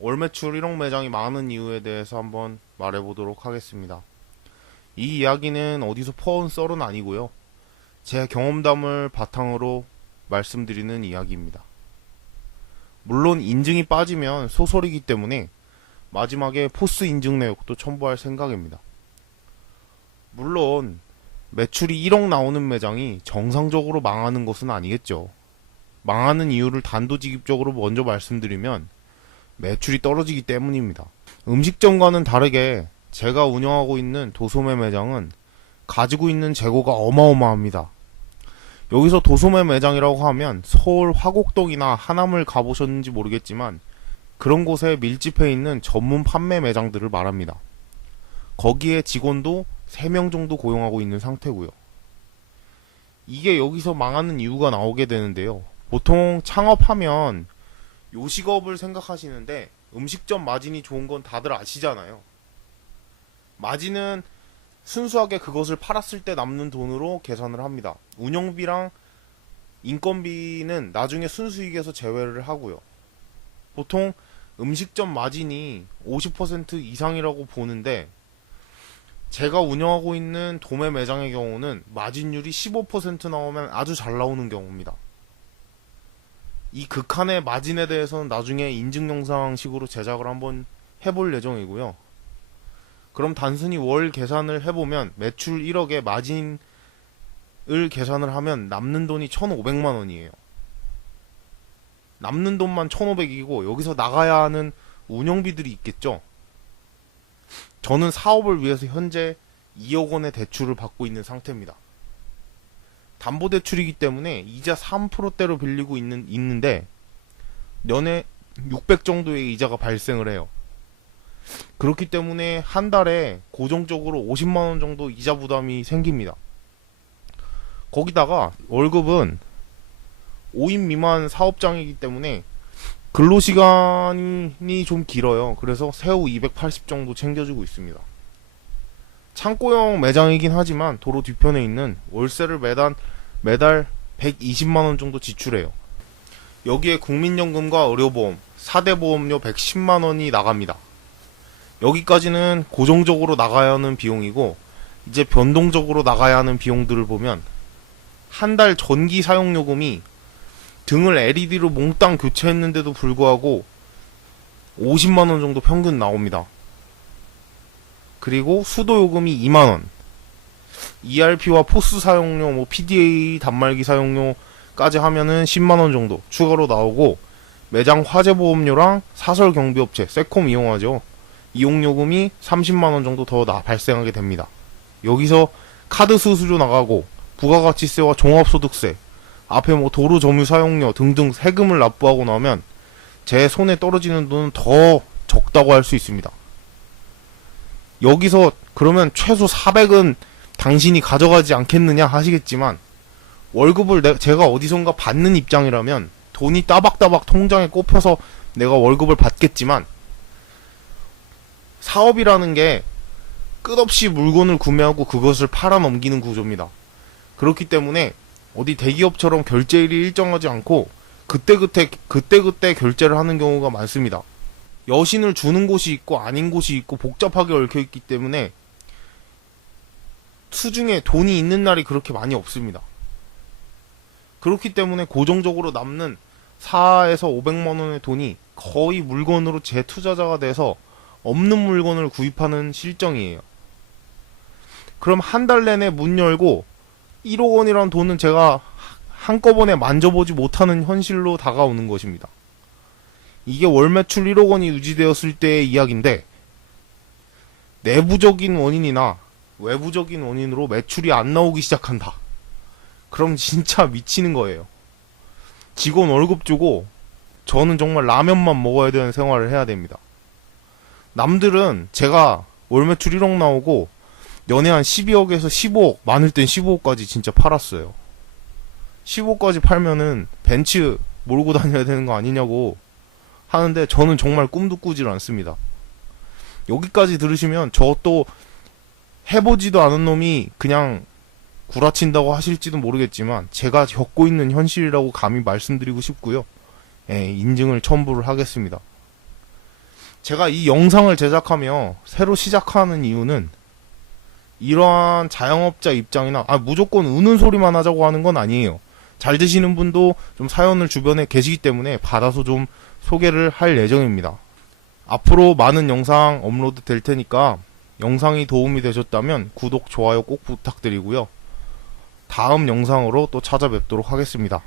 월 매출 1억 매장이 많은 이유에 대해서 한번 말해보도록 하겠습니다. 이 이야기는 어디서 퍼온 썰은 아니고요. 제 경험담을 바탕으로 말씀드리는 이야기입니다. 물론 인증이 빠지면 소설이기 때문에 마지막에 포스 인증 내역도 첨부할 생각입니다. 물론 매출이 1억 나오는 매장이 정상적으로 망하는 것은 아니겠죠. 망하는 이유를 단도직입적으로 먼저 말씀드리면 매출이 떨어지기 때문입니다. 음식점과는 다르게 제가 운영하고 있는 도소매 매장은 가지고 있는 재고가 어마어마합니다. 여기서 도소매 매장이라고 하면 서울 화곡동이나 하남을 가보셨는지 모르겠지만 그런 곳에 밀집해 있는 전문 판매 매장들을 말합니다. 거기에 직원도 3명 정도 고용하고 있는 상태고요. 이게 여기서 망하는 이유가 나오게 되는데요. 보통 창업하면 요식업을 생각하시는데 음식점 마진이 좋은 건 다들 아시잖아요. 마진은 순수하게 그것을 팔았을 때 남는 돈으로 계산을 합니다. 운영비랑 인건비는 나중에 순수익에서 제외를 하고요. 보통 음식점 마진이 50% 이상이라고 보는데 제가 운영하고 있는 도매 매장의 경우는 마진율이 15% 나오면 아주 잘 나오는 경우입니다. 이 극한의 마진에 대해서는 나중에 인증 영상식으로 제작을 한번 해볼 예정이고요. 그럼 단순히 월 계산을 해보면 매출 1억에 마진을 계산을 하면 남는 돈이 1,500만 원이에요. 남는 돈만 1,500이고 여기서 나가야 하는 운영비들이 있겠죠. 저는 사업을 위해서 현재 2억 원의 대출을 받고 있는 상태입니다. 담보대출이기 때문에 이자 3%대로 빌리고 있는, 있는데 연에 600 정도의 이자가 발생을 해요. 그렇기 때문에 한 달에 고정적으로 50만원 정도 이자 부담이 생깁니다. 거기다가 월급은 5인 미만 사업장이기 때문에 근로시간이 좀 길어요. 그래서 새우 280 정도 챙겨주고 있습니다. 창고형 매장이긴 하지만 도로 뒤편에 있는 월세를 매달 매달 120만원 정도 지출해요. 여기에 국민연금과 의료보험, 4대 보험료 110만원이 나갑니다. 여기까지는 고정적으로 나가야 하는 비용이고 이제 변동적으로 나가야 하는 비용들을 보면 한 달 전기 사용 요금이 등을 LED로 몽땅 교체했는데도 불구하고 50만 원 정도 평균 나옵니다. 그리고 수도 요금이 2만 원. ERP와 포스 사용료, 뭐 PDA 단말기 사용료까지 하면은 10만 원 정도 추가로 나오고 매장 화재 보험료랑 사설 경비업체 세콤 이용하죠. 이용 요금이 30만 원 정도 더 나, 발생하게 됩니다. 여기서 카드 수수료 나가고 부가가치세와 종합소득세, 앞에 뭐 도로 점유 사용료 등등 세금을 납부하고 나면 제 손에 떨어지는 돈은 더 적다고 할 수 있습니다. 여기서 그러면 최소 400은 당신이 가져가지 않겠느냐 하시겠지만 월급을 내, 제가 어디선가 받는 입장이라면 돈이 따박따박 통장에 꼽혀서 내가 월급을 받겠지만 사업이라는 게 끝없이 물건을 구매하고 그것을 팔아 넘기는 구조입니다. 그렇기 때문에 어디 대기업처럼 결제일이 일정하지 않고 그때그때 그때그때 결제를 하는 경우가 많습니다. 여신을 주는 곳이 있고 아닌 곳이 있고 복잡하게 얽혀 있기 때문에 수중에 돈이 있는 날이 그렇게 많이 없습니다. 그렇기 때문에 고정적으로 남는 4에서 500만 원의 돈이 거의 물건으로 재투자자가 돼서 없는 물건을 구입하는 실정이에요. 그럼 한 달 내내 문 열고 1억 원이라는 돈은 제가 한꺼번에 만져보지 못하는 현실로 다가오는 것입니다. 이게 월 매출 1억 원이 유지되었을 때의 이야기인데 내부적인 원인이나 외부적인 원인으로 매출이 안 나오기 시작한다. 그럼 진짜 미치는 거예요. 직원 월급 주고 저는 정말 라면만 먹어야 되는 생활을 해야 됩니다. 남들은 제가 월 매출 1억 나오고 연애 한 12억에서 15억, 많을 땐 15억까지 진짜 팔았어요. 15억까지 팔면은 벤츠 몰고 다녀야 되는 거 아니냐고 하는데 저는 정말 꿈도 꾸질 않습니다. 여기까지 들으시면 저 또 해보지도 않은 놈이 그냥 구라친다고 하실지도 모르겠지만 제가 겪고 있는 현실이라고 감히 말씀드리고 싶고요. 예, 인증을 첨부를 하겠습니다. 제가 이 영상을 제작하며 새로 시작하는 이유는 이러한 자영업자 입장이나 아 무조건 우는 소리만 하자고 하는 건 아니에요. 잘 드시는 분도 좀 사연을 주변에 계시기 때문에 받아서 좀 소개를 할 예정입니다. 앞으로 많은 영상 업로드 될 테니까 영상이 도움이 되셨다면 구독, 좋아요 꼭 부탁드리고요. 다음 영상으로 또 찾아뵙도록 하겠습니다.